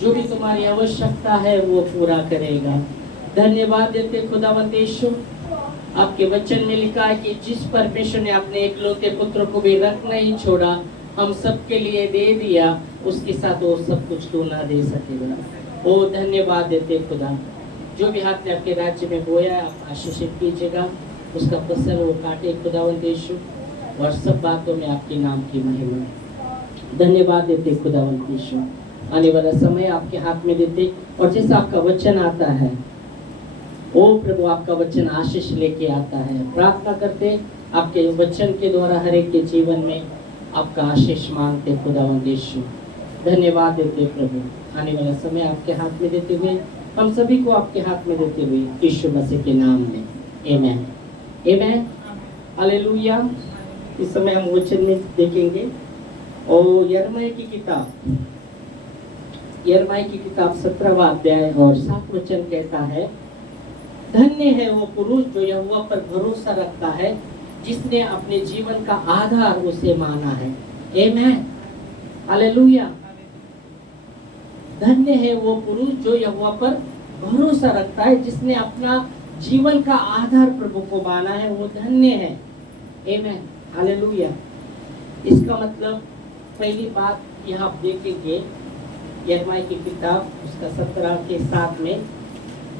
जो भी तुम्हारी आवश्यकता है वो पूरा करेगा। धन्यवाद देते खुदावंद यीशु, आपके वचन में लिखा है कि जिस परमेश्वर ने अपने एकलौते पुत्र को भी रख नहीं छोड़ा, हम सबके लिए दे दिया, उसके साथ वो सब कुछ क्यों ना दे सकेगा। ओ धन्यवाद देते खुदा, जो भी हाथ ने आपके राज्य में बोया है आप आशीषित कीजिएगा, उसका फसल वो काटे खुदावंद यीशु, और सब बातों में आपके नाम की महिमा। धन्यवाद देते खुदावंद यीशु, आने वाला समय आपके हाथ में देते, और जैसा आपका वचन आता है ओ प्रभु, आपका वचन आशीष लेके आता है। प्रार्थना करते आपके वचन के द्वारा हर एक के जीवन में आपका आशीष मांगते खुदावंद यीशु। धन्यवाद देते प्रभु, आने वाला समय आपके हाथ में देते हुए, हम सभी को आपके हाथ में देते हुए यीशु मसीह के नाम में आमेन आमेन हालेलुया। इस समय हम वचन में देखेंगे और यिर्मयाह की किताब 17वां अध्याय और 7 वचन कहता है, धन्य है वो पुरुष जो यहोवा पर भरोसा रखता है, जिसने अपने जीवन का आधार उसे माना है। Amen hallelujah. धन्य है वो पुरुष जो यहोवा पर भरोसा रखता है, जिसने अपना जीवन का आधार प्रभु को माना है, वो धन्य है। Amen hallelujah. इसका मतलब पहली बात यहाँ आप देखेंगे यिर्मयाह की किताब उसका 17 के 7 में,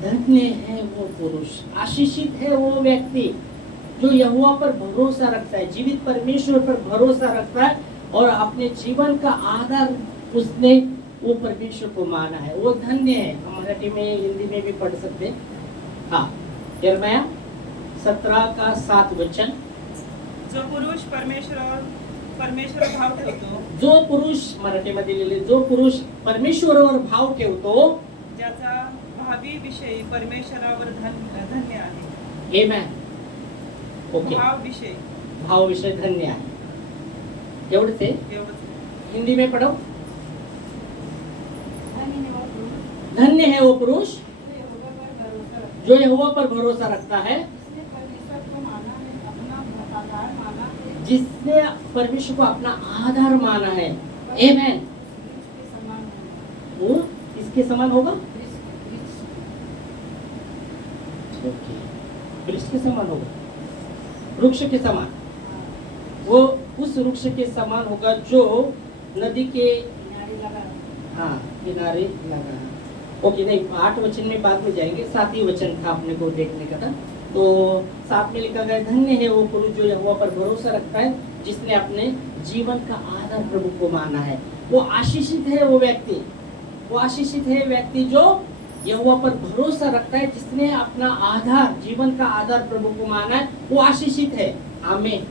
धन्य है वो पुरुष, आशीषित है वो व्यक्ति जो यहोवा पर भरोसा रखता है, जीवित परमेश्वर पर भरोसा रखता है और अपने जीवन का आधार उसने वो परमेश्वर को माना है, वो धन्य है। हम मराठी में हिंदी में भी पढ़ सकते हैं। हाँ, यिर्मयाह 17 का 7 वचन, जो पुरुष परमेश्वर भाव ठेवतो, जो पुरुष मराठीमध्ये लिहिले, जो पुरुष परमेश्वरावर भाव ठेवतो, ज्याचा भावी विषयी परमेश्वरावर धन्य आहे। आमेन ओके, भाव विषय धन्य आहे। एवढंच आहे, हिंदी में पढ़ो। धन्य है वो पुरुष जो यहोवा पर भरोसा रखता है, जिसने परमेश्वर को अपना आधार माना है। आमेन। वो इसके समान होगा, वृक्ष के समान होगा, वृक्ष के समान, वो उस वृक्ष के समान होगा जो नदी के किनारे लगा। ओके, नहीं 8 वचन में बाद में जाएंगे, 7 वचन था अपने को देखने का था। तो 7 में लिखा गया, धन्य है वो पुरुष जो यहोवा पर भरोसा रखता है, जिसने अपने जीवन का आधार प्रभु को माना है। वो आशीषित है वो व्यक्ति, वो आशीषित है व्यक्ति जो यहोवा पर भरोसा रखता है, जिसने अपना आधार, जीवन का आधार प्रभु को माना है, वो आशीषित है। आमीन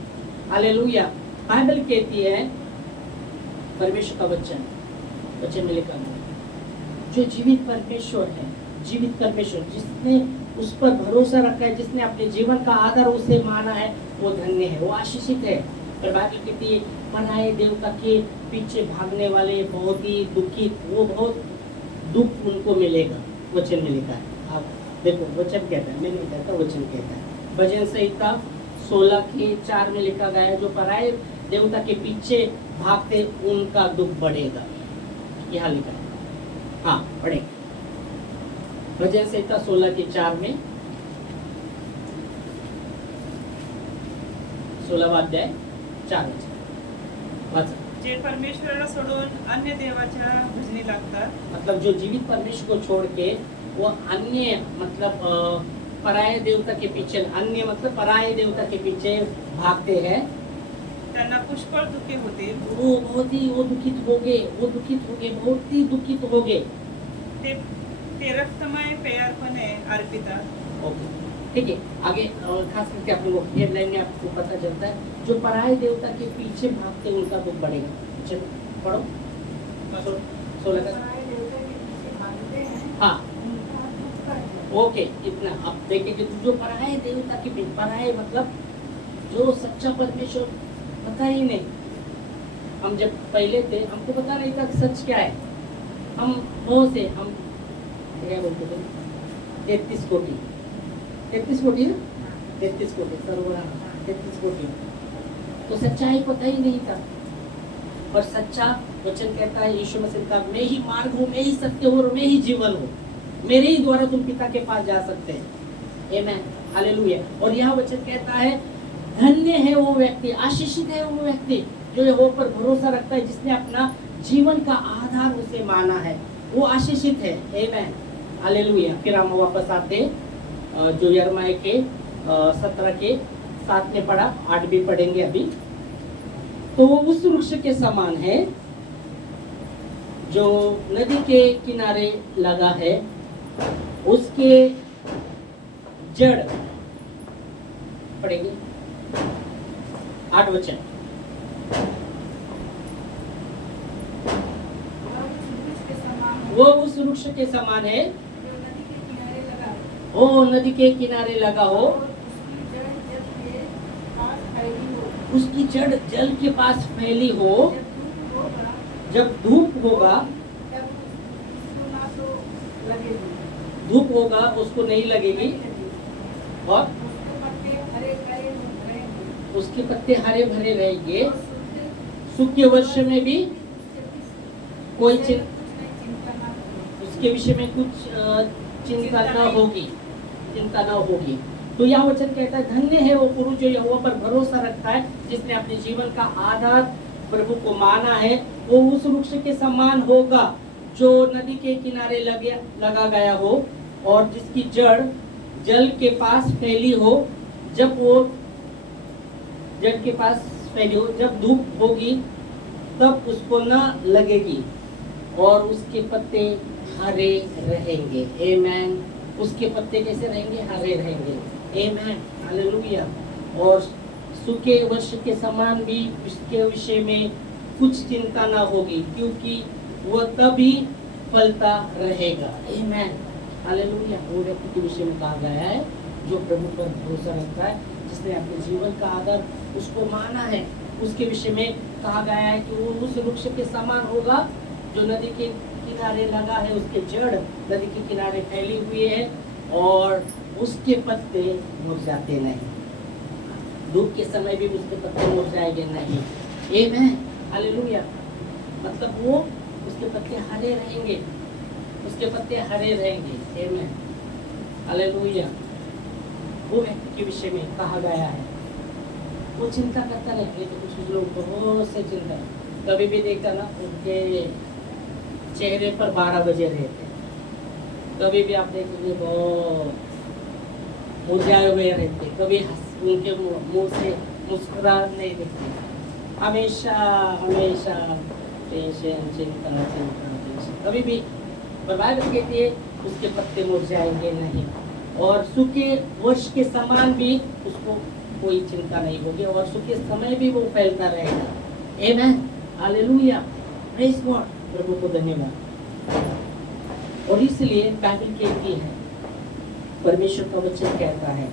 हालेलुया। बाइबल कहती है, परमेश्वर का वचन में लिखा है, जो जीवित परमेश्वर है, जीवित परमेश्वर जिसने उस पर भरोसा रखा है, जिसने अपने जीवन का आधार उसे माना है, वो धन्य है, वो आशीषित है। पर बाइबल कहती है, पराये देवता के पीछे भागने वाले बहुत ही दुखित, वो बहुत दुख उनको मिलेगा, वचन में लिखा है। आप देखो वचन कहता है, मैं नहीं कहता, वचन कहता है। भजन संहिता 16 के 4 में लिखा गया है, जो पराये देवता के पीछे भागते उनका दुख बढ़ेगा, यहाँ लिखा है। हाँ पढ़े, भजन संहिता 16 के 4 में, 16वां अध्याय 4 वचन। जे परमेश्वराला सोडून अन्य देवाच्या भजनी लागतात, मतलब जो जीवित परमेश्वर को छोड़ के वो अन्य मतलब पराये देवता के पीछे, अन्य मतलब पराये देवता के पीछे भागते हैं, त्यांना पुष्कळ दुःखे होतील, वो बहुत ही वो दुखित हो गए, बहुत ही दुखित हो गए। ते रक्तमय पेयार्पणे अर्पितात। ओके ठीक है, आगे खास करके आप लोग हेडलाइन में आपको पता चलता है, जो पराये देवता के पीछे भागते उनका दुख बढ़ेगा। चलो पढ़ो 16 का। हाँ ओके, इतना आप देखेंगे, जो पराये देवता के पीछे, पराये मतलब जो सच्चा परमेश्वर पता ही नहीं। हम जब पहले थे हमको पता नहीं था सच क्या है, हम बहुत से हम क्या बोलते थे, 33 कोटि ना, 33 कोटि सर्वरा 33 कोटि, तो सच्चाई पता ही नहीं था। और सच्चा वचन कहता है यीशु मसीह का, मैं ही मार्ग हूँ, मैं ही सत्य हूँ और मैं ही जीवन हूँ, मेरे ही द्वारा तुम पिता के पास जा सकते हैं। आमेन, हालेलुया। और यह वचन कहता है धन्य है वो व्यक्ति, आशीषित है वो व्यक्ति जो यहोवा पर भरोसा रखता है, जिसने अपना जीवन का आधार उसे माना है, वो आशीषित है। आमेन, हालेलुया। फिर हम वापस आते हैं जो यिर्मयाह के 17 के 7 में पढ़ा, 8 भी पढ़ेंगे अभी। तो वो उस वृक्ष के समान है जो नदी के किनारे लगा है, उसके जड़, पढ़ेंगे 8 वचन। वो उस वृक्ष के समान है ओ नदी के किनारे लगा हो, उसकी जड़ जल के पास फैली हो, जब धूप होगा उसको नहीं लगेगी, और उसके पत्ते हरे भरे रहेंगे, सूखे वर्ष में भी कोई उसके विषय में कुछ चिंता न होगी। तो यह वचन कहता है धन्य है वो पुरुष जो यहोवा पर भरोसा रखता है, जिसने अपने जीवन का आधार प्रभु को माना है। वो उस वृक्ष के समान होगा जो नदी के किनारे लगा गया हो और जिसकी जड़ जल के पास फैली हो, जब वो जड़ के पास फैली हो, जब धूप होगी तब उसको न लगेगी और उसके पत्ते हरे रहेंगे। आमेन। उसके पत्ते कैसे रहेंगे? हरे रहेंगे। आमेन, हालेलुया। और सूखे वृक्ष के समान भी उसके विषय में कुछ चिंता ना होगी, क्योंकि वह तभी फलता रहेगा। आमेन, हालेलुया। वो व्यक्ति के विषय में कहा गया है जो प्रभु पर भरोसा रखता है, जिसने अपने जीवन का आधार उसको माना है। उसके विषय में कहा गया है कि वो उस वृक्ष के समान होगा जो नदी के किनारे लगा है, उसके जड़ नदी के किनारे फैली हुई है और उसके पत्ते मुरझाते नहीं। धूप के समय भी उसके पत्ते मुरझाएंगे नहीं। आमेन, हालेलुया। मतलब वो उसके पत्ते हरे रहेंगे, उसके पत्ते हरे रहेंगे। आमेन, हालेलुया। वो व्यक्ति के विषय में कहा गया है वो चिंता करता नहीं। तो कुछ लोग बहुत से चिंता, कभी भी देखता ना उनके चेहरे पर 12 बजे रहते, कभी भी आप देखेंगे बहुत मुरझाए हुए रहते, कभी उनके मुंह से मुस्कुराहट नहीं दिखती, हमेशा हमेशा टेंशन, चिंता चिंता। कभी भी बाइबल कहती है उसके पत्ते मुरझाएंगे नहीं और सूखे वर्ष के समान भी उसको कोई चिंता नहीं होगी और सूखे समय भी वो फैलता रहेगा। आमेन, हालेलुया, प्रेज़ गॉड। प्रभु को धन्यवाद। और इसलिए बाइबल कहती है, परमेश्वर का वचन कहता है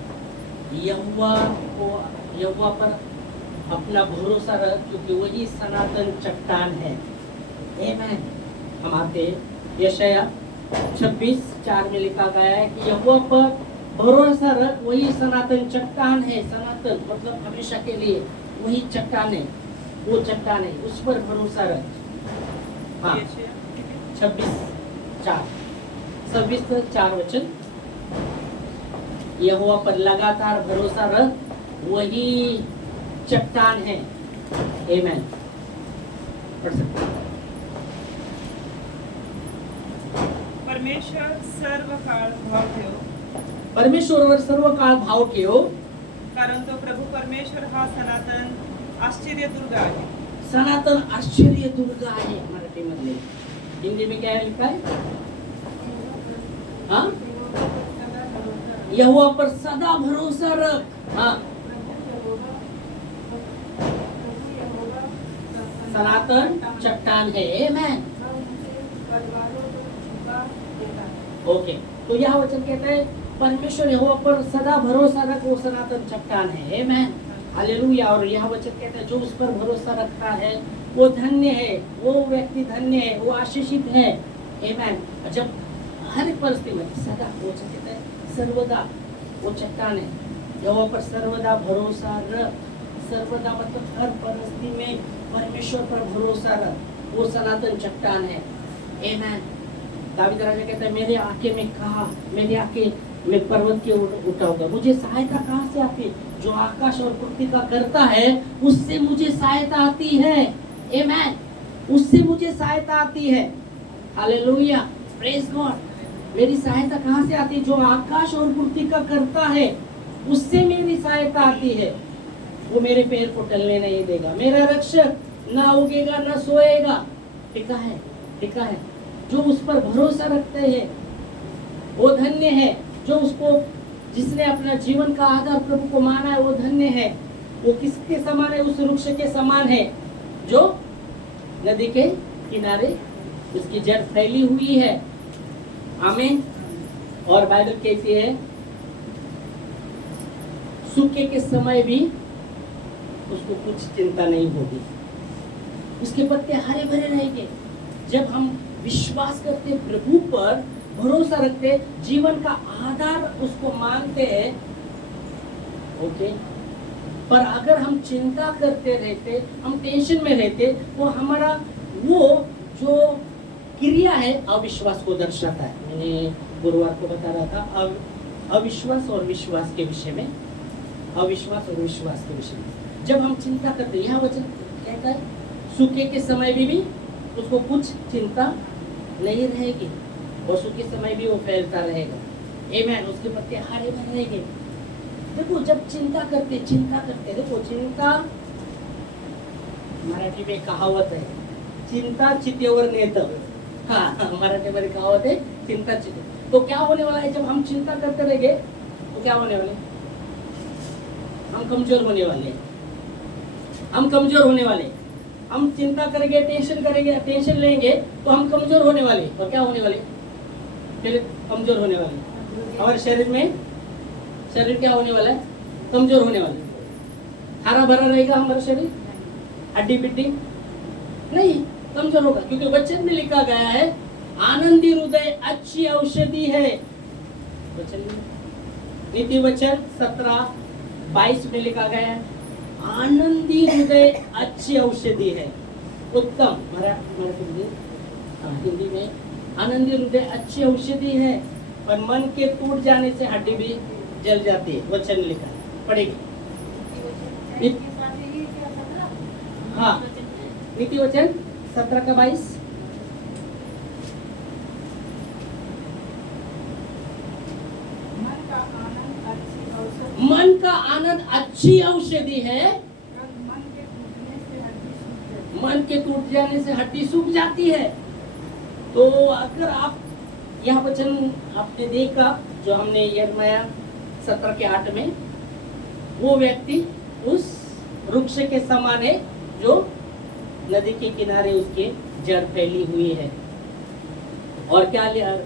यहोवा पर अपना भरोसा रख, क्योंकि वही सनातन चट्टान है। आमेन। हम आते यशायाह 26:4 में लिखा गया है कि यहोवा पर भरोसा रख, वही सनातन चट्टान है। सनातन मतलब हमेशा के लिए, वही चट्टान है, वो चट्टान है, उस पर भरोसा रख। हाँ, 26:4 वचन। यहोवा पर लगातार भरोसा रख, वही चट्टान है। आमेन, पढ़ सकते हैं। परमेश्वर सर्वकाळ भाव ठेव, परमेश्वरवर सर्वकाळ भाव ठेव, कारण तो प्रभू परमेश्वर हा सनातन आश्चर्य दुर्ग आहे। सनातन आश्चर्य दुर्ग आहे मराठी मध्ये। हिंदी में क्या लिखा है? हाँ, यहोवा पर सदा भरोसा रख। हाँ, सनातन चट्टान है। आमेन। ओके, तो यह वचन कहता है परमेश्वर यहोवा पर सदा भरोसा रख, वो सनातन चट्टान है। आमेन, हालेलुया। और यह वचन कहता है जो उस पर भरोसा रखता है वो धन्य है, वो व्यक्ति धन्य है, वो आशीषित है। आमेन। जब हर परिस्थिति में सदा, वो कहता है सर्वदा, वो चट्टान है। यहोवा पर सर्वदा भरोसा रख। सर्वदा मतलब हर परिस्थिति में परमेश्वर पर भरोसा रख। वो सनातन चट्टान है। आमेन। दावीद राजा कहता है मेरे आंखें में कहा, मेरी आंखें में पर्वत के उठा होगा, मुझे सहायता कहाँ से आती है? जो आकाश और पृथ्वी का करता है उससे मुझे सहायता आती है। आमेन। उससे मुझे सहायता आती है। Hallelujah, praise God. मेरी सहायता कहाँ से आती है? जो आकाश और पृथ्वी का करता है उससे मेरी सहायता आती है। वो मेरे पैर को टलने नहीं देगा, मेरा रक्षक ना उगेगा ना सोएगा। टिका है, टिका है। जो उस पर भरोसा रखते हैं वो धन्य है। जो उसको, जिसने अपना जीवन का आधार प्रभु को माना है वो धन्य है। वो किसके समान है? उस वृक्ष के समान है जो नदी के किनारे उसकी जड़ फैली हुई है। आमीन। और बाइबल कहती है सूखे के समय भी उसको कुछ चिंता नहीं होगी, उसके पत्ते हरे भरे रहेंगे। जब हम विश्वास करते, प्रभु पर भरोसा रखते, जीवन का आधार उसको मानते हैं, ओके। पर अगर हम चिंता करते रहते, हम टेंशन में रहते, तो हमारा वो जो क्रिया है अविश्वास को दर्शाता है। मैंने गुरुवार को बता रहा था अविश्वास और विश्वास के विषय में, अविश्वास और विश्वास के विषय में। जब हम चिंता करते, यहाँ वचन कहता है सूखे के समय भी उसको कुछ चिंता नहीं रहेगी, और सूखे समय भी वो फैलता रहेगा। आमीन। उसके पत्ते हरे भरे रहेंगे। देखो जब चिंता करते देखो, चिंता मराठी में कहावत है, चिंता चितेवर नेत। हाँ, मराठी में कहावत है चिंता चिते। तो क्या होने वाला है? जब हम चिंता करते रहेंगे तो क्या होने वाले? हम कमजोर होने वाले, हम कमजोर होने वाले। हम चिंता करेंगे, टेंशन लेंगे तो हम कमजोर होने वाले। और क्या होने वाले? फिर कमजोर होने वाले। हमारे शरीर क्या होने वाला है? कमजोर होने वाला है। हरा भरा रहेगा हमारा शरीर? हड्डी पिड्डी नहीं, कमजोर होगा। क्योंकि वचन में लिखा गया है आनंदी हृदय अच्छी औषधि है। वचन में, नीति वचन 17:22 में लिखा गया है आनंदी हृदय अच्छी औषधि है। उत्तम हिंदी में आनंदी हृदय अच्छी औषधि है, पर मन के टूट जाने से हड्डी भी जल जाती है। वचन लिखा पड़ेगी। हाँ, नीति वचन 17:22। मन का आनंद अच्छी औषधि है, मन के टूट जाने से हड्डी सूख जाती है। तो अगर आप यह वचन आपने देखा जो हमने यिर्मयाह 17:8 में, वो व्यक्ति उस वृक्ष के समान है जो नदी के किनारे उसके जड़ फैली हुई है। और क्या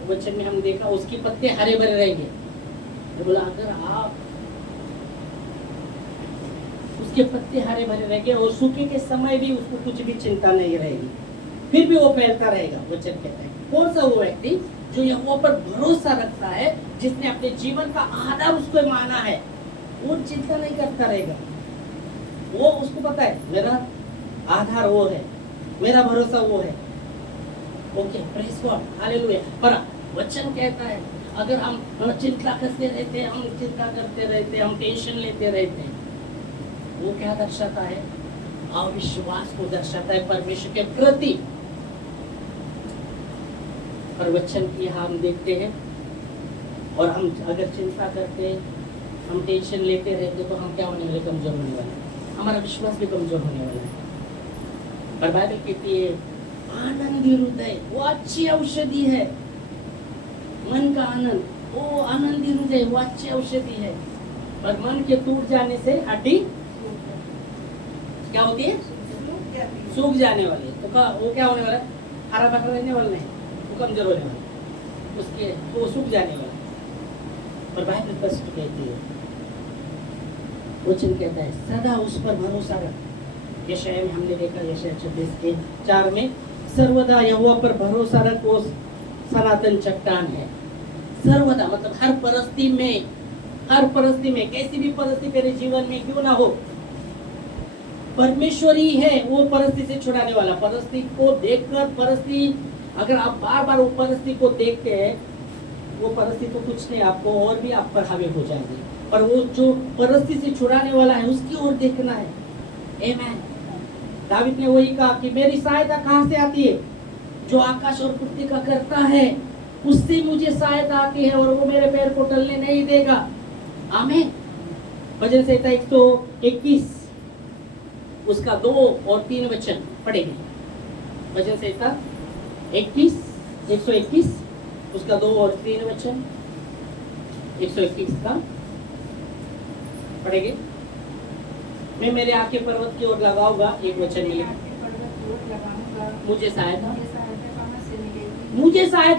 वचन में हम देखा? उसके पत्ते हरे भरे रहेंगे। तो बोला अगर आप उसके पत्ते हरे भरे रहेंगे और सूखे के समय भी उसको कुछ भी चिंता नहीं रहेगी, फिर भी वो फैलता रहेगा। वचन कहता है कौन सा वो व्यक्ति जो यहोवा पर भरोसा रखता है, जिसने अपने जीवन का आधार उसको माना है, वो चिंता नहीं करता रहेगा। वो उसको पता है मेरा आधार वो है, मेरा भरोसा वो है। Okay, praise God, hallelujah. पर वचन कहता है अगर हम चिंता करते रहते, हम टेंशन लेते रहते हैं, वो क्या दर्शाता है? अविश्वास को दर्शाता है परमेश्वर के प्रति। पर वचन की हम देखते हैं, और हम अगर चिंता करते, हम टेंशन लेते रहते, तो हम क्या होने वाले? कमजोर होने वाले, हमारा विश्वास भी कमजोर होने वाला है। पर बाइबल कहती है आनंदी हृदय वो अच्छी औषधि है। मन का आनंद, वो आनंदी हृदय वो अच्छी औषधि है। पर मन के टूट जाने से हड्डी क्या होती है? सूख जाने वाली। तो वो क्या होने वाला है? हरा भरा रहने वाला नहीं, वो कमजोर होने वाला, उसके वो सूख जाने वाला। पर बाइबल स्पष्ट कहती है, वचन कहता है सदा उस पर भरोसा रख। यशायाह में हमने देखा, यशायाह 26:4 में, सर्वदा यहोवा पर भरोसा रख, वो सनातन चट्टान है। सर्वदा मतलब हर परिस्थिति में, कैसी भी परिस्थिति तेरे जीवन में क्यों ना हो, परमेश्वर ही है वो परिस्थिति से छुड़ाने वाला। परिस्थिति को देखकर, परिस्थिति अगर आप बार बार वो परिस्थिति को देखते हैं, वो परिस्थिति तो कुछ नहीं, आपको और भी आप पर हावी हो जाएंगे। पर वो जो परिस्थिति से छुड़ाने वाला है उसकी ओर देखना है। आमीन। दावीद ने वही कहा कि मेरी सहायता कहाँ से आती है? जो आकाश और पृथ्वी का करता है उससे मुझे सहायता आती है, और वो मेरे पैर को टलने नहीं देगा। आमीन। भजन संहिता 121 उसका 2 और 3 वचन पढ़ेंगे। भजन संहिता 121 उसका 2 और 3 वचन। 121 का पढ़ेंगे। मैं मेरे आंखें पर्वत की ओर लगाऊंगा, एक वचन मिलेगा। मुझे सहायता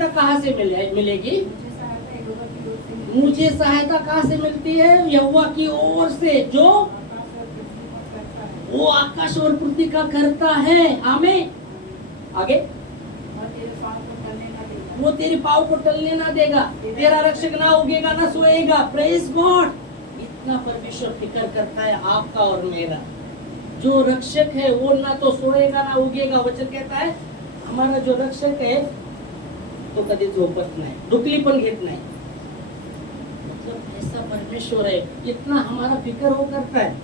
कहाँ से मिलेगी? मुझे सहायता कहाँ से मिलती है? यहोवा की ओर से, जो वो आकाश और पृथ्वी का करता है। आमीन। आगे, वो तेरे पाँव को टलने ना देगा, तेरा रक्षक ना उगेगा ना सोएगा। Praise God. इतना परमेश्वर फिक्र करता है आपका और मेरा। जो रक्षक है वो ना तो सोएगा ना उगेगा। वचन कहता है हमारा जो रक्षक है तो कभी झोपत नहीं, दुखली पण घेत नहीं। मतलब ऐसा परमेश्वर है, इतना हमारा फिक्र वो करता है।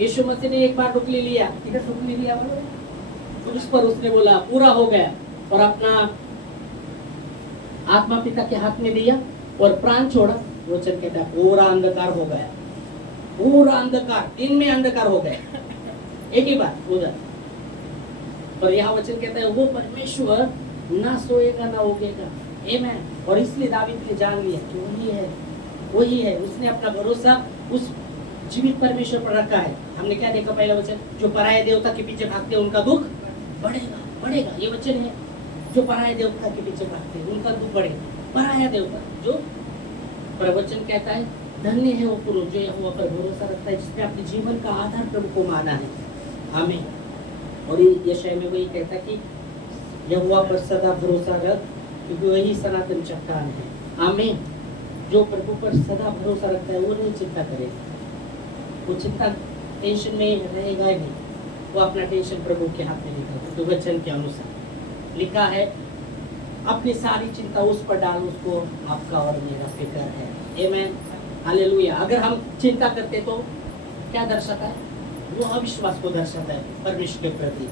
यीशु मसीह ने एक बार डुकली लिया, किधर डुकली लिया बोलो, उस पर उसने बोला पूरा हो गया, और अपना आत्मा पिता के हाथ में दिया और प्राण छोड़ा। वचन कहता है पूरा अंधकार हो गया, पूरा अंधकार, दिन में अंधकार हो गया। एक ही बात उधर, पर यहाँ वचन कहता है वो परमेश्वर ना सोएगा ना उगेगा। आमीन। और इसलिए दावीद ने जान लिया कि वही है। उसने अपना भरोसा उस जीवित परमेश्वर पर रखा है। हमने क्या देखा पहला वचन, जो पराये देवता के पीछे भागते हैं उनका दुख बढ़ेगा। ये वचन है, जो पराये देवता के पीछे भागते हैं उनका दुख बढ़ेगा। पराया देवता जो, पर वचन कहता है धन्य है वो पुरुष जो यहोवा पर भरोसा रखता है, जिसने अपने जीवन का आधार प्रभु को माना है। आमीन। और यशायाह में वही कहता है कि यहोवा पर सदा भरोसा रख, क्योंकि वही सनातन चट्टान है। आमीन। जो प्रभु पर सदा भरोसा रखता है वो नहीं चिंता करेगा, वो चिंता टेंशन में रहेगा ही नहीं। वो अपना टेंशन प्रभु के हाथ में लिखा, तो वचन के अनुसार लिखा है अपनी सारी चिंता उस पर डाल, उसको आपका और मेरा फिक्र है। आमीन। हालेलुया। अगर हम चिंता करते तो क्या दर्शाता है? वो अविश्वास को दर्शाता है परमेश्वर के प्रति।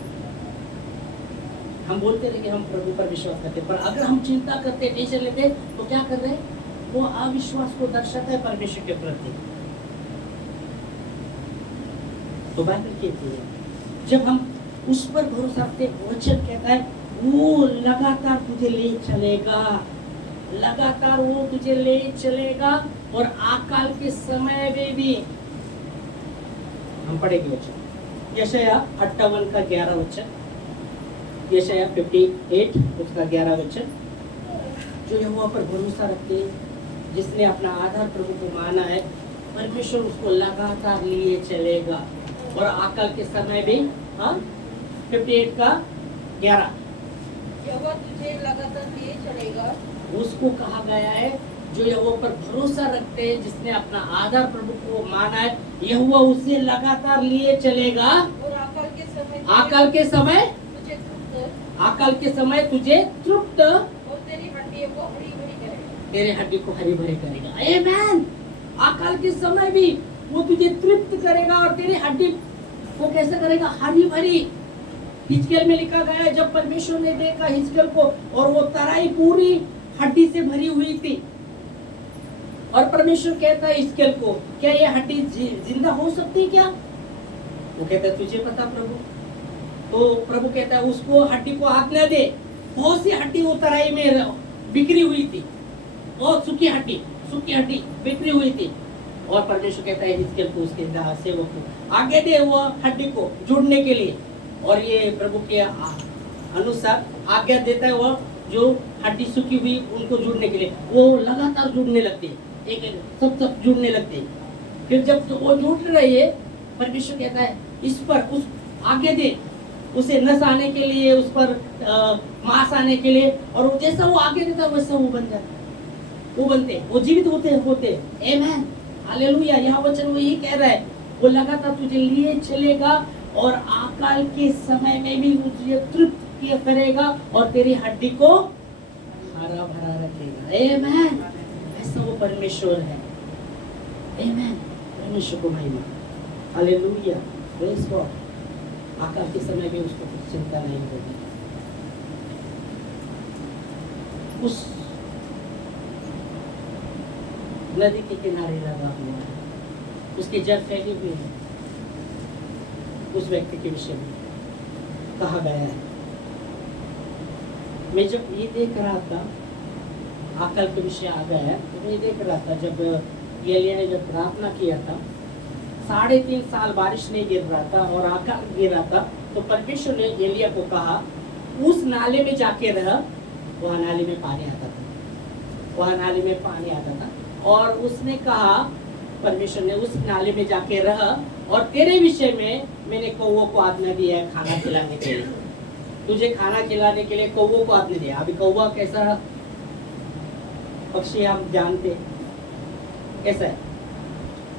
हम बोलते रहे कि हम प्रभु पर विश्वास करते, पर अगर हम चिंता करते, टेंशन लेते, तो क्या कर रहे हैं? वो अविश्वास को दर्शाता है परमेश्वर के प्रति। तो बाइबल कहती है जब हम उस पर भरोसा रखते, वचन कहता है वो लगातार तुझे ले चलेगा, लगातार वो तुझे ले चलेगा, और अकाल के समय में भी। हम पढ़ेंगे वचन यशायाह 58 का 11 वचन, यशायाह 58 उसका 11 वचन। जो यहोवा पर भरोसा रखते, जिसने अपना आधार प्रभु को माना है, परमेश्वर उसको लगातार लिए चलेगा, और अकाल के समय भी। 58 का 11, यहोवा तुझे लगातार लिए चलेगा। उसको कहा गया है जो यहोवा पर भरोसा रखते हैं, जिसने अपना आधार प्रभु को माना है, यहोवा उसे लगातार लिए चलेगा। और अकाल के समय अकाल के समय तुझे तृप्त, अकाल के समय तुझे तृप्त, और तेरी हड्डियों को हरी भरी करेगा। तेरे हड्डी को हरी भरी करेगा। आमीन। अकाल के समय भी वो तुझे तृप्त करेगा, और तेरी हड्डी को कैसे करेगा? हरी भरी। हिजकेल में लिखा गया है जब परमेश्वर ने देखा हिजकेल को, और वो तराई पूरी हड्डी से भरी हुई थी, और परमेश्वर कहता है हिजकेल को, क्या ये हड्डी जिंदा हो सकती है क्या? वो कहता है तुझे पता प्रभु। तो प्रभु कहता है उसको हड्डी को हाथ न दे। बहुत सी हड्डी वो तराई में बिखरी हुई थी, बहुत सूखी हड्डी बिखरी हुई थी, और परमेश्वर कहता है हिजकेल को, उसके सेवक को आगे दे वो हड्डी को जुड़ने के लिए, और ये प्रभु के अनुसार आज्ञा देता है वो जो हड्डी सूखी हुई उनको जुड़ने के लिए। वो लगातार जुड़ने लगते हैं, एक सब जुड़ने लगते हैं। फिर जब तो वो जुड़ रही है, परमेश्वर कहता है इस पर उस आगे दे, उसे नस आने के लिए, उस पर मांस आने के लिए, और वो जैसा वो आगे देता है वैसा वो बन जाता है, वो बनते हैं, वो जीवित होते। आमीन। हालेलुया। यहाँ वचन वो यही कह रहा है, वो लगातार तुझे लिए चलेगा, और अकाल के समय में भी तुझे तृप्त किया करेगा और तेरी हड्डी को हरा भरा रखेगा। आमेन। ऐसा वो परमेश्वर है। आमेन। परमेश्वर को महिमा। हालेलुया। Praise God. अकाल के समय में उसको कुछ चिंता नहीं होगी। उस नदी के किनारे लगा हुआ है, उसके जल फैले हुए हैं। उस व्यक्ति के विषय में कहा गया है। मैं जब ये देख रहा था, अकाल के विषय आ गया है, तो मैं देख रहा था जब एलिया ने जब प्रार्थना किया था, 3.5 साल बारिश नहीं गिर रहा था और अकाल गिर रहा था, तो परमेश्वर ने एलिया को कहा उस नाले में जाके रह। वहाँ नाले में पानी आता था, वहाँ नाले में पानी आता था और उसने कहा, परमेश्वर ने उस नाले में जाके रह और तेरे विषय में मैंने कौवों को आज्ञा दी है खाना खिलाने के लिए। तुझे खाना खिलाने के लिए कौवों को आज्ञा दिया। अभी कौवा कैसा पक्षी हम जानते हैं, कैसा है?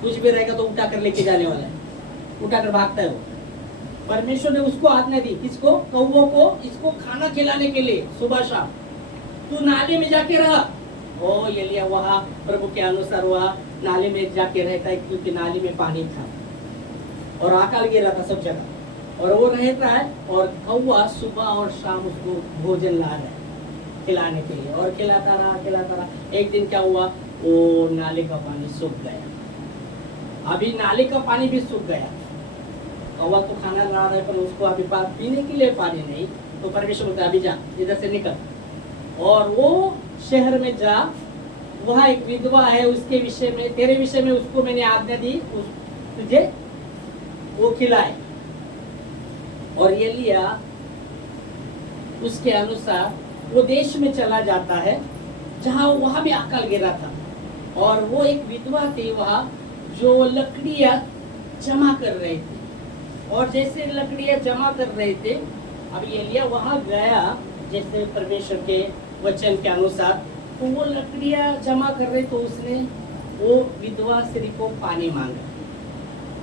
कुछ भी रहेगा तो उठा कर लेके जाने वाला है, उठा कर भागता है वो। परमेश्वर ने उसको आज्ञा दी, किसको? कौवों को, इसको खाना खिलाने के लिए सुबह शाम। तू नाले में जाके रहा। ओ एलिया वहाँ प्रभु के अनुसार वहाँ नाले में जाके रहता है, क्योंकि नाले में पानी था और अकाल गिरा था सब जगह, और वो रहता है और कौवा सुबह और शाम उसको भोजन ला रहा है खिलाने के लिए, और खिलाता रहा। एक दिन क्या हुआ, वो नाले का पानी सूख गया। अभी नाले का पानी भी सूख गया। कौवा तो खाना ला रहा है पर उसको अभी पीने के लिए पानी नहीं। तो परमेश्वर बोलता है अभी जा, इधर से निकल और वो शहर में जा। वहाँ एक विधवा है, उसके विषय में, तेरे विषय में उसको मैंने आज्ञा दी, तुझे वो खिलाए। और एलिया उसके अनुसार वो देश में चला जाता है जहाँ वहाँ भी अकाल गिरा था, और वो एक विधवा थी वहाँ जो लकड़ियाँ जमा कर रहे थे। और जैसे लकड़ियाँ जमा कर रहे थे, अभी एलिया वहाँ गया जैसे परमेश्वर के वचन के अनुसार, तो वो लकड़ियाँ जमा कर रहे, तो उसने वो विधवा स्त्री को पानी मांगा,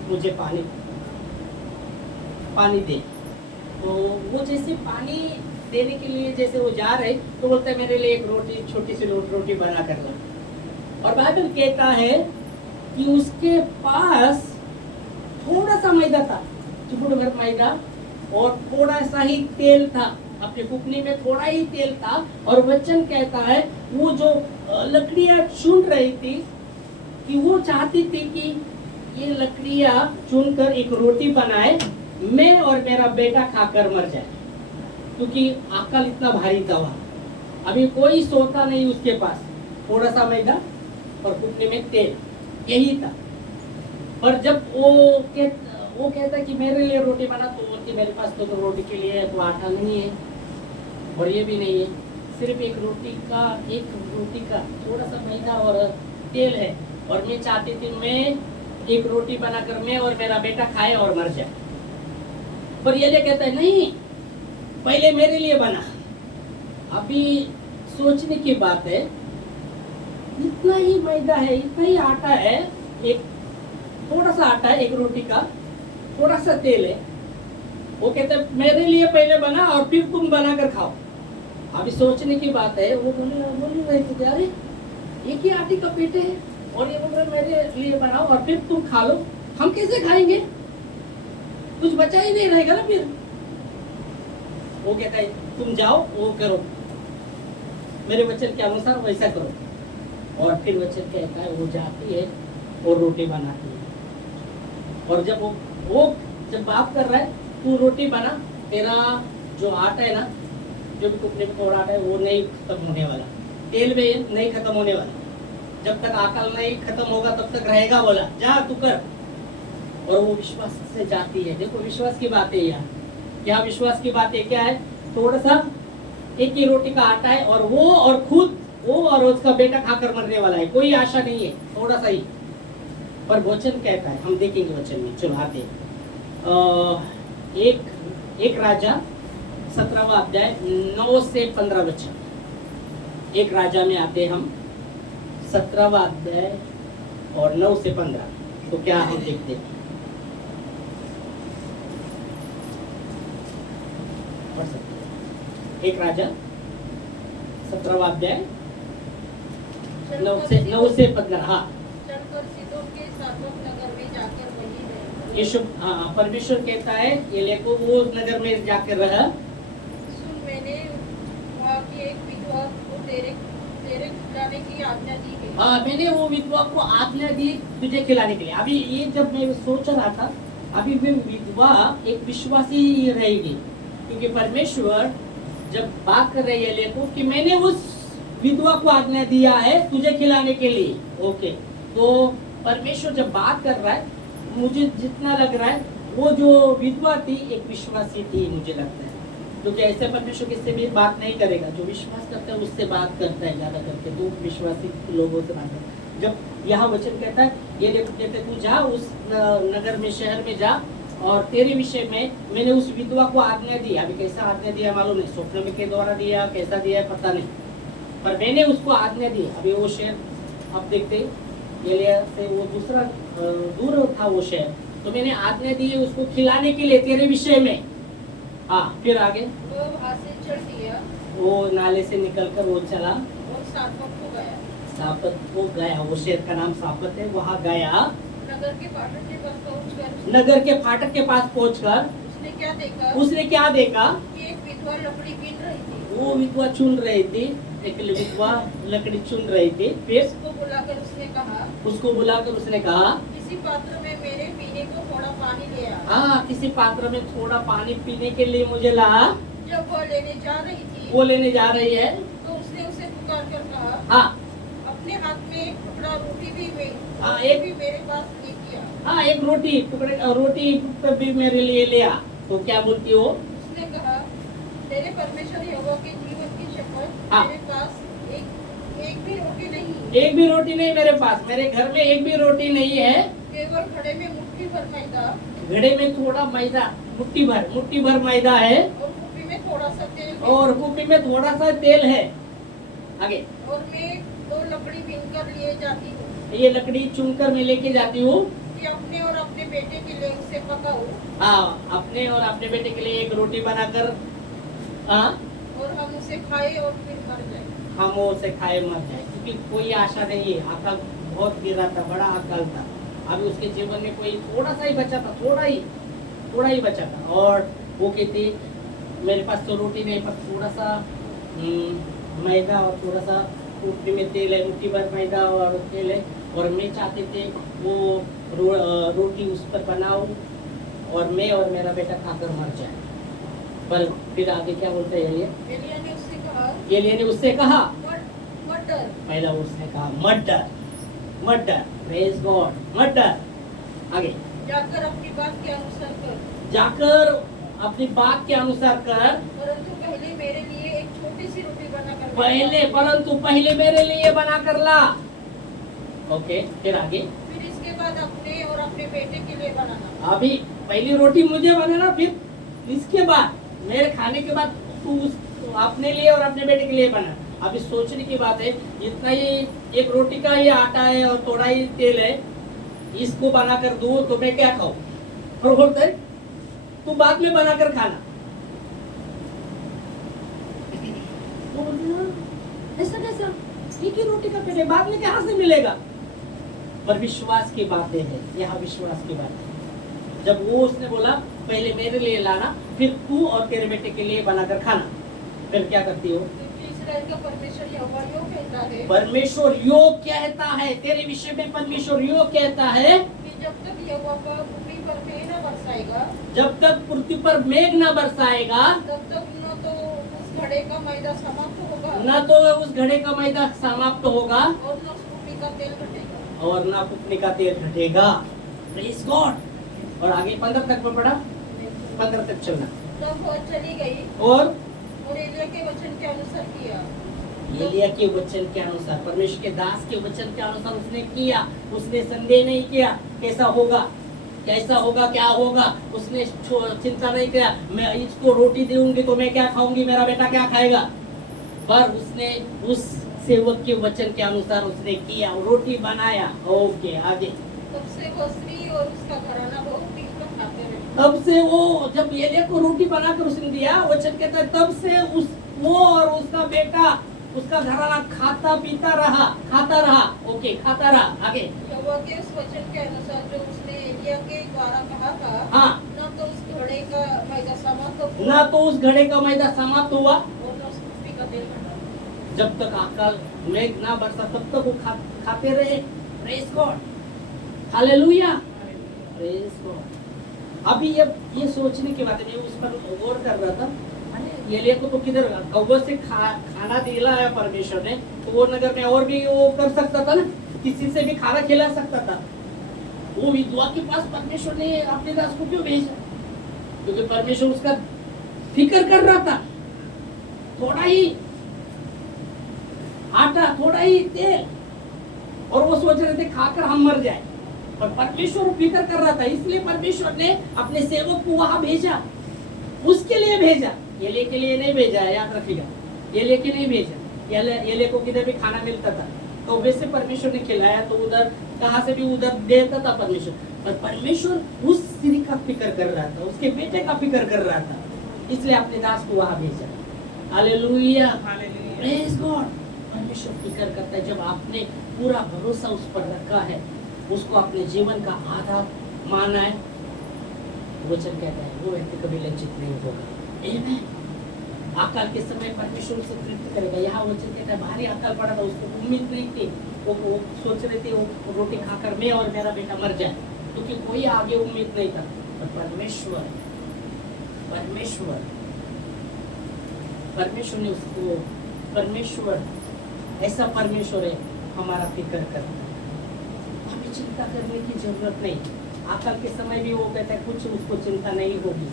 मुझे पानी दे। तो वो जैसे पानी देने के लिए जैसे वो जा रहे, तो बोलता है मेरे लिए एक रोटी, छोटी सी रोटी बना कर लो। और बाइबल कहता है कि उसके पास थोड़ा सा मैदा था, चुपड़ भर मैदा, और थोड़ा सा ही तेल था, अपने कुकनी में थोड़ा ही तेल था। और वचन कहता है वो जो लकड़ियां चुन रही थी, कि वो चाहती थी कि ये लकड़ियां चुनकर एक रोटी बनाए, मैं और मेरा बेटा खाकर मर जाए, क्योंकि अकाल इतना भारी था वहाँ। अभी कोई सोता नहीं उसके पास, थोड़ा सा मैदा और कुकनी में तेल, यही था। पर जब वो कहता कि मेरे लिए रोटी बना, तो बोलती मेरे पास तो रोटी के लिए तो आटा नहीं है और ये भी नहीं है, सिर्फ एक रोटी का थोड़ा सा मैदा और तेल है, और मैं चाहती थी मैं एक रोटी बनाकर मैं और मेरा बेटा खाए और मर जाए। पर ये कहता है नहीं, पहले मेरे लिए बना। अभी सोचने की बात है, इतना ही मैदा है, इतना ही आटा है, एक थोड़ा सा आटा है एक रोटी का, थोड़ा सा तेल है। वो कहते हैं मेरे लिए पहले बना और फिर तुम बना कर खाओ। अभी सोचने की बात है, वो बोल रहे थे अरे एक ही आटे का पेटे है और ये बोल रहे मेरे लिए बनाओ और फिर तुम खा लो, हम कैसे खाएंगे? कुछ बचा ही नहीं रहेगा ना फिर। वो कहता है तुम जाओ, वो करो, मेरे वचन के अनुसार वैसा करो। और फिर वचन कहता है वो जाती है और रोटी बनाती है। और जब वो जब बात कर रहा है तू रोटी बना, तेरा जो आटा है ना, जो भी कुकने में थोड़ा आटा है, वो नहीं खत्म होने वाला, तेल में नहीं खत्म होने वाला, जब तक अकाल नहीं खत्म होगा तब तक रहेगा। बोला जा तू कर। और वो विश्वास से जाती है। देखो विश्वास की बात है यहाँ, क्या विश्वास की बात है? क्या है? थोड़ा सा एक ही रोटी का आटा है और वो और खुद वो और उसका बेटा खाकर मरने वाला है, कोई आशा नहीं है, थोड़ा सा ही। पर वचन कहता है, हम देखेंगे वचन में, चलो आते एक राजा 17वां अध्याय 9 से 15 वचन। एक राजा में आते हम 17वां अध्याय और 9 से 15। तो क्या हम देखते हैं? एक राजा 17वां अध्याय चलकर 9 से 15। हाँ, चलकर सीदोन के सापक नगर में जाकर वहीं रहे। यीशु, हाँ, परमेश्वर कहता है एलिया को वो नगर में जाकर रहा। सुन, मैंने वहाँ की एक विधवा को तेरे तेरे खिलाने की आज्ञा दी है। हाँ, मैंने वो विधवा को आज्ञा दी तुझे खिलाने के लिए। अभी ये जब मैं सोच रहा था, अभी भी विधवा एक विश्वासी रहेगी, क्योंकि परमेश्वर जब बात कर रही है एलिया को कि मैंने उस विधवा को आज्ञा दिया है तुझे खिलाने के लिए। ओके, तो परमेश्वर जब बात कर रहा है, मुझे जितना लग रहा है वो जो विधवा थी एक विश्वासी थी, मुझे लगता है, क्योंकि ऐसे परमेश्वर किससे भी बात नहीं करेगा। जो विश्वास करता है उससे बात करता है ज्यादा करके, तो विश्वासी लोगों से बात करता है। जब यहाँ वचन कहता है ये देखो, कहते तू जा उस नगर में, शहर में जा, और तेरे विषय में मैंने उस विधवा को आज्ञा दी। अभी कैसा आज्ञा दिया मालूम नहीं, स्वप्न में के द्वारा दिया, कैसा दिया पता नहीं, पर मैंने उसको आज्ञा दी। अभी वो शहर अब देखते एलिया से वो दूसरा दूर था वो शहर, तो मैंने आज्ञा दी है उसको खिलाने के लिए तेरे विषय में। हाँ, फिर आगे वो वहाँ से चढ़ दिया वो नाले से निकलकर वो चला, और सापक को गया। सापत को गया। वो शहर का नाम सापत है, वहाँ गया। नगर के फाटक के पास पहुंचकर नगर के फाटक के पास पहुंचकर उसने क्या देखा उसने क्या देखा? कि एक विधवा लकड़ी बीन रही थी। वो विधवा चुन रही थी, एक विधवा लकड़ी चुन रही थी। फिर उसको बुलाकर उसने कहा, उसको बुलाकर उसने कहा, किसी पात्र में मेरे पीने को थोड़ा पानी ले आ। हाँ, किसी पात्र में थोड़ा पानी पीने के लिए मुझे ला। जब वह लेने जा रही थी वो लेने जा रही है, तो उसने उसे पुकार कर कहा, हाँ अपने हाथ में एक टुकड़ा रोटी भी हाँ, रोटी भी मेरे पास ले किया। हाँ, एक रोटी टुकड़े भी मेरे लिए ले आ। तो क्या बोलती हो? उसने कहा, तेरे परमेश्वर यहोवा के जीवन की शपथ, हाँ। मेरे पास एक भी रोटी नहीं, एक भी रोटी नहीं मेरे पास, मेरे घर में एक भी रोटी नहीं है। केवल घड़े में मुट्ठी भर मैदा घड़े में थोड़ा मैदा, मुट्ठी भर मैदा है, और कुप्पी में थोड़ा सा तेल है। और कुप्पी में थोड़ा सा तेल है। आगे, और मैं 2 लकड़ी बीनकर लिए जाती हूँ ये लकड़ी चुनकर मैं लेके जाती हूँ कि अपने और अपने बेटे के लिए उसे पकाऊं, हाँ, अपने और अपने बेटे के लिए एक रोटी बनाकर, हाँ, और हम उसे खाए और फिर मर जाए। हम वो उसे खाए मर जाए, क्योंकि कोई आशा नहीं है। अकाल बहुत गिरा था, बड़ा अकाल था। अभी उसके जीवन में कोई थोड़ा सा ही बचा था, थोड़ा ही बचा था। और वो कहती मेरे पास तो रोटी नहीं, पर थोड़ा सा मैदा और थोड़ा सा रोटी में तेल है, मुट्ठी भर मैदा और तेल है, और मैं चाहते थे वो रोटी उस पर बनाऊं और मैं और मेरा बेटा खाकर मर जाए। पर फिर आगे क्या बोलते हैं एलिया? एलिया ने उससे कहा, एलिया ने उससे कहा, मत डर। पहला उसने कहा मत डर, प्रेज गॉड, मत डर। आगे, जाकर अपनी बात के अनुसार कर, जाकर अपनी बात के अनुसार कर, परंतु पहले मेरे लिए एक छोटी सी रोटी बनाकर पहले मेरे लिए बना कर ला। ओके, फिर आगे, फिर इसके बाद अपने और अपने बेटे के लिए बनाना। अभी पहली रोटी मुझे बनाना, फिर इसके बाद मेरे खाने के बाद तू अपने लिए और अपने बेटे के लिए बना। अभी सोचने की बात है, इतना ही एक रोटी का ही आटा है और थोड़ा ही तेल है, इसको बना कर दूं तो मैं क्या खाऊं? और बोलते हैं तू बाद में बना कर खाना। वो बोलते हैं, ऐसा कैसा, एक ही रोटी का पेट है, बाद में कहाँ से मिलेगा? पर विश्वास की बातें हैं, यहाँ विश्वास की बात है। जब वो उसने बोला पहले मेरे लिए लाना, फिर तू और तेरे बेटे के लिए बनाकर खाना, फिर क्या करती हो? क्योंकि इस्राएल का परमेश्वर यहोवा यूं कहता है, परमेश्वर यो कहता है, तेरे विषय में परमेश्वर यो कहता है कि जब तक यहोवा पर पृथ्वी पर मेघ न बरसाएगा, जब तक पृथ्वी पर मेघ न बरसाएगा, तब तक न तो उस घड़े का मैदा समाप्त होगा, न तो उस घड़े का मैदा समाप्त होगा, और न उस कुप्पी का तेल घटेगा। और न कुटने का तेल घटेगा। Praise God. और आगे 15 तक में पढ़ा, 15 तक चलना। तब वह चली गई और एलिया के वचन के अनुसार किया। एलिया के वचन के अनुसार, परमेश्वर के दास के वचन के अनुसार उसने किया। उसने संदेह नहीं किया कैसा होगा, क्या होगा। उसने चिंता नहीं किया, मैं इसको रोटी दूंगी तो मैं क्या खाऊंगी, मेरा बेटा क्या खाएगा। पर उसने उस सेवक के वचन के अनुसार उसने किया, रोटी बनाया। ओके, आगे। तब से वह स्त्री और उसका घराना बहुत दिन तक खाते रहे। तब से वो जब एलिया को रोटी बनाकर उसने दिया, वचन कहता है तब से वो और उसका बेटा, उसका घराना खाता रहा, ओके, खाता रहा। आगे यहोवा के उस वचन के अनुसार जो उसने एलिया के द्वारा कहा था, हाँ, न तो उस घड़े का मैदा समाप्त हुआ, ना तो उस घड़े का मैदा समाप्त हुआ, और न उस पृथ्वी का तेल घटा। जब तक अकाल मेघ ना बरसा तब तक वो खाते रहे। Praise God, hallelujah, praise God. अभी ये सोचने की बात है, मैं उस पर गौर कर रहा था, अरे एलिया को तो किधर कौवे से खाना दिला है परमेश्वर ने, तो वो नगर में और भी वो कर सकता था ना, किसी से भी खाना खिला सकता था। वो विधवा के पास परमेश्वर ने अपने दास को क्यों भेजा? क्योंकि परमेश्वर उसका फिक्र कर रहा था। थोड़ा ही आटा, थोड़ा ही तेल, और वो सोच रहे थे खाकर हम मर जाए, पर परमेश्वर फिक्र कर रहा था, इसलिए परमेश्वर ने अपने सेवक को वहां भेजा, उसके लिए भेजा। एलिया के लिए नहीं भेजा है, याद रखिएगा, एलिया के लिए भेजा। एलिया को किधर भी खाना मिलता था तो वैसे परमेश्वर ने खिलाया, तो उधर कहां से भी उधर देता था परमेश्वर, पर परमेश्वर उस स्त्री का फिक्र कर रहा था, उसके बेटे का फिक्र कर रहा था, इसलिए अपने दास को वहां भेजा। Hallelujah, praise God. परमेश्वर फिक्र करता है, जब आपने पूरा भरोसा उस पर रखा है, उसको अपने जीवन का आधार माना है, वचन कहता है वो व्यक्ति कभी लज्जित नहीं होगा। आमेन। अकाल के समय परमेश्वर उसे तृप्त करेगा। यहाँ वचन कहता है भारी अकाल पड़ा था, उसको उम्मीद नहीं थी, वो सोच रहे थे वो रोटी खाकर मैं और मेरा बेटा मर जाए, क्योंकि कोई आगे उम्मीद नहीं था। पर परमेश्वर ने उसको, परमेश्वर ऐसा परमेश्वर है, हमारा फिक्र करता है, हमें चिंता करने की जरूरत नहीं। अकाल के समय भी वो कहता है कुछ उसको चिंता नहीं होगी।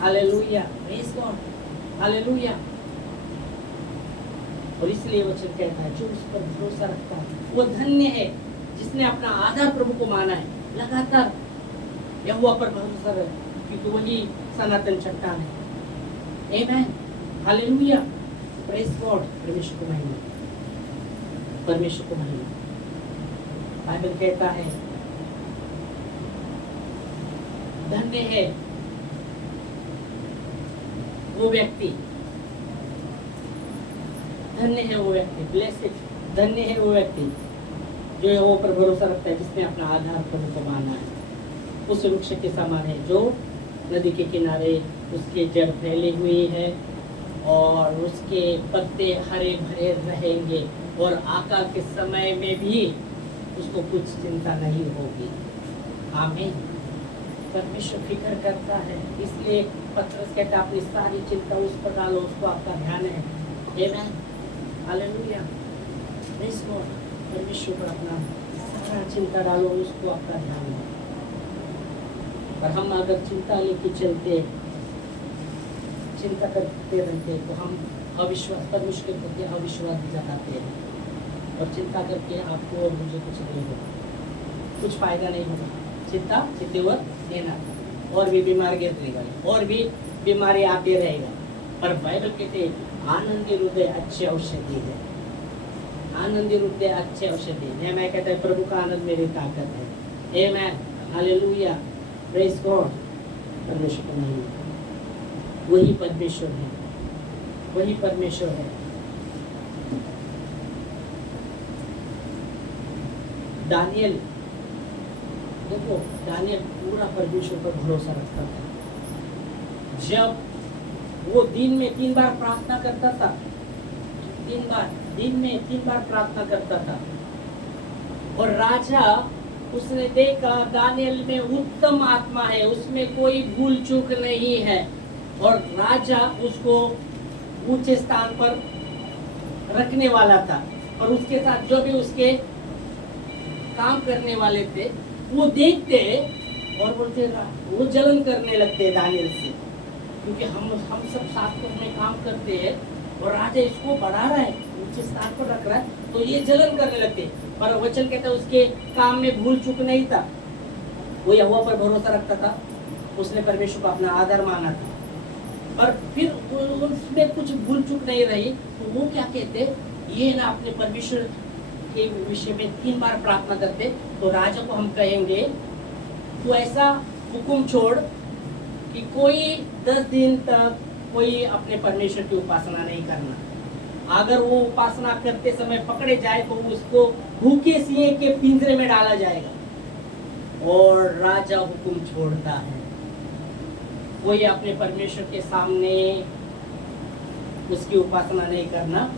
Hallelujah, praise God, hallelujah. और इसलिए वचन कहता है जो उस पर भरोसा रखता है वो धन्य है, जिसने अपना आधार प्रभु को माना है, लगातार यहोवा पर भरोसा रहे, क्योंकि वही सनातन चट्टान है। आमेन, हालेलुया, प्रेज गॉड। परमेश्वर को महिमा, परमेश्वर को महिमा। बाइबल कहता है धन्य है वो व्यक्ति, धन्य है वो व्यक्ति, ब्लेसेड, धन्य है वो व्यक्ति जो यहोवा पर भरोसा रखता है, जिसने अपना आधार प्रभु को माना है। उस वृक्ष के समान है जो नदी के किनारे उसके जड़ फैले हुए है और उसके पत्ते हरे भरे रहेंगे, और अकाल के समय में भी उसको कुछ चिंता नहीं होगी। आमीन। परमेश्वर फिक्र करता है, इसलिए पतरस कहता है अपनी सारी चिंता उस पर डालो, उसको आपका ध्यान है। आमीन, हालेलुया, प्रेज गॉड। परमेश्वर पर अपना सारा चिंता डालो, उसको आपका ध्यान है। पर हम अगर चिंता लेके चलते, चिंता करते रहते, तो हम अविश्वास, परमेश्वर के प्रति अविश्वास जताते हैं, और चिंता करके आपको और मुझे कुछ नहीं होगा, कुछ फायदा नहीं होगा। चिंता चित्तवर देना, और भी बीमार गिर रहेगा, और भी बीमारी आते रहेगा। पर बाइबल कहते आनंदी हृदय अच्छे औषधि है, आनंदी हृदय अच्छे औषधि है। मैं कहता है प्रभु का आनंद मेरी ताकत है। आमेन, हालेलुया, प्रेज गॉड। परमेश्वर को नहीं, वही परमेश्वर है, वही परमेश्वर है। दानियल, देखो दानियल पूरा परमेश्वर पर भरोसा रखता था। जब वो दिन में 3 बार प्रार्थना करता था, दिन में 3 बार प्रार्थना करता था, और राजा उसने देखा दानियल में उत्तम आत्मा है, उसमें कोई भूल चूक नहीं है, और राजा उसको ऊंचे स्थान पर रखने वाला था। और उसके साथ जो भी उसके काम करने वाले थे वो देखते और बोलते, वो जलन करने लगते दानियल से, क्योंकि हम सब साथ में काम करते हैं और राजा इसको बढ़ा रहा है, ऊंचे स्थान पर रख रहा है, तो ये जलन करने लगते। पर वचन कहता है उसके काम में भूल चूक नहीं था, वो यहोवा पर भरोसा रखता था, उसने परमेश्वर को अपना आधार माना था। पर फिर उसमें कुछ भूल चूक नहीं रही, तो वो क्या कहते, ये ना अपने परमेश्वर के विषय में 3 बार प्रार्थना करते, तो राजा को हम कहेंगे तू ऐसा हुक्म छोड़ कि कोई 10 दिन तक कोई अपने परमेश्वर की उपासना नहीं करना। अगर वो उपासना करते समय पकड़े जाए तो उसको भूखे सिंह के पिंजरे में डाला जाएगा। और राजा हुक्म छोड़ता है, कोई अपने परमेश्वर के सामने उसकी उपासना नहीं करना।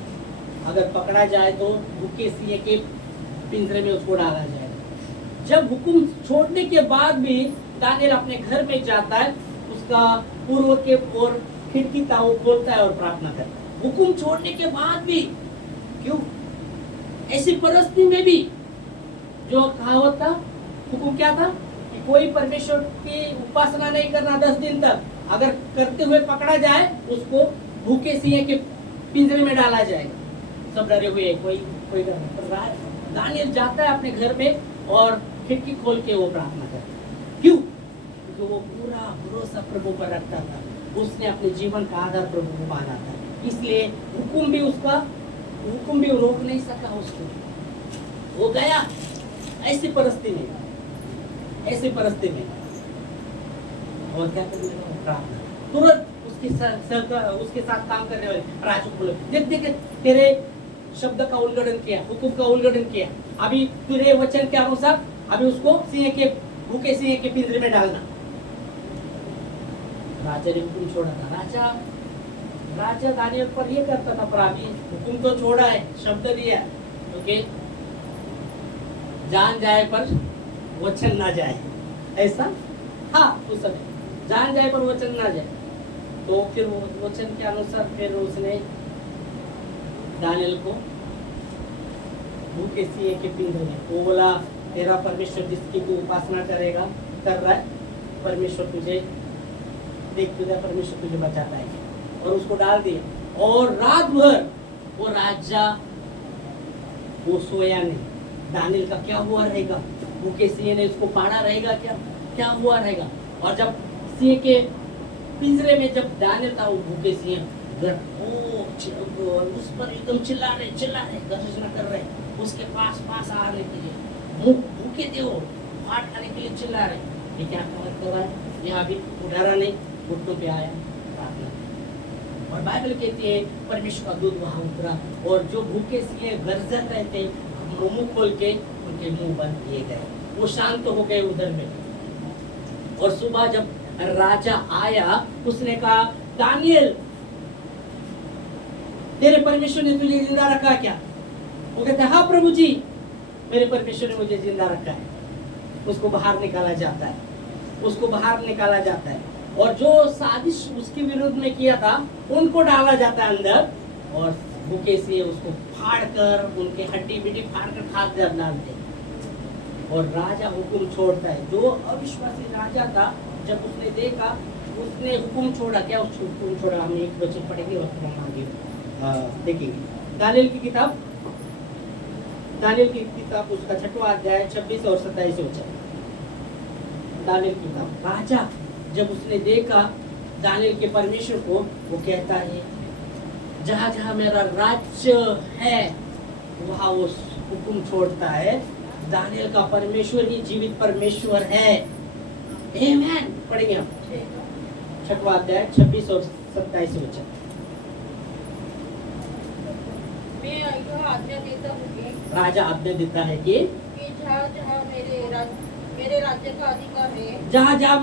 अगर पकड़ा जाए तो भूखे सिंह के पिंजरे में उसको डाला जाएगा। जब हुक्म छोड़ने के बाद भी दानियल अपने घर में जाता है, उसका पूर्व के ओर खिड़की था वो खोलता है और प्रार्थना करता है। हुक्म छोड़ने के बाद भी क्यों? ऐसी परिस्थिति में भी जो कहावत था, हुक्म क्या था कि कोई परमेश्वर की उपासना नहीं करना 10 दिन तक। अगर करते हुए पकड़ा जाए उसको भूखे सिंह के पिंजरे में डाला जाएगा। सब डरे हुए, कोई दानियल जाता है अपने घर में और खिड़की खोल के वो प्रार्थना करता है। क्यों? क्योंकि वो पूरा भरोसा प्रभु पर रखता था। उसने अपने जीवन का आधार प्रभु को माना था, इसलिए हुक्म भी रोक नहीं सका उसको। वो गया ऐसी परिस्थिति में और क्या करने लगा? प्रार्थना। तुरंत उसके साथ काम करने वाले राजू बोले, देख तेरे शब्द का उल्लंघन किया, हुक्म का उल्लंघन किया, अभी तेरे वचन के अनुसार अभी उसको भूखे सिंह के पिंजरे में डालना। राजा ने हुक्म छोड़ा था। राजा दानियल पर ये करता था, पर अभी हुक्म तो छोड़ा है, शब्द दिया, क्योंकि जान जाए पर वचन ना जाए, ऐसा। हाँ, उस समय जान जाए पर वचन ना जाए, तो फिर वो वचन के अनुसार फिर उसने दानियल को भूखे सिंह के पिंजरे में, वो बोला तेरा परमेश्वर जिसकी तू उपासना कर रहा है, परमेश्वर तुझे परमेश्वर तुझे बचाता है, और उसको डाल दिया। और रात भर वो राजा वो सोया नहीं। दानियल का क्या हुआ रहेगा? भूखे सिंह ने उसको पाड़ा रहेगा, क्या हुआ रहेगा? और जब सिंह के पिंजरे में जब दानियल था, वो भूखे सिंह उस पर एकदम चिल्ला रहे, गर्जना कर रहे, उसके पास आने के लिए, भूखे थे वो, मार खाने के लिए चिल्ला रहे। ये क्या कर रहा है? यहाँ भी डरा नहीं, घुटनों पे आया, प्रार्थना। और बाइबल कहती है परमेश्वर का दूत वहां उतरा, और जो भूखे सिंह गर्जन रहे थे, मुंह खोल के उनके मुंह बंद किए गए, वो शांत हो गए उधर में। और सुबह जब राजा आया, उसने कहा दानियल, तेरे परमेश्वर ने तुझे जिंदा रखा क्या? वो कहते हाँ प्रभु जी, मेरे परमेश्वर ने मुझे जिंदा रखा है। उसको बाहर निकाला जाता है, और जो साजिश उसके विरुद्ध में किया था उनको डाला जाता है अंदर, और भूखे से उसको फाड़ कर, उनके हड्डी बिड्डी फाड़ कर खाद्य डालते। और राजा हुक्म छोड़ता है। जो अविश्वासी राजा था, जब उसने देखा, उसने हुक्म छोड़ा। क्या हुक्म छोड़ा? हम एक वचन पढ़ेंगे और फिर हम आगे देखेंगे। दानियल की किताब उसका 6वां अध्याय 26 और 27 वचन। दानियल की किताब। राजा जब उसने देखा दानियल के परमेश्वर को, वो कहता है जहाँ जहाँ मेरा राज्य है वहाँ वो हुक्म छोड़ता है, दानियल का परमेश्वर ही जीवित परमेश्वर है। आमेन। पढ़ेंगे हम 6वां अध्याय 26 और 27 वचन। मैं यह आज्ञा देता हूँ कि राजा आज्ञा देता है कि जहाँ जहाँ मेरे राज्य का अधिकार है, जहाँ जहाँ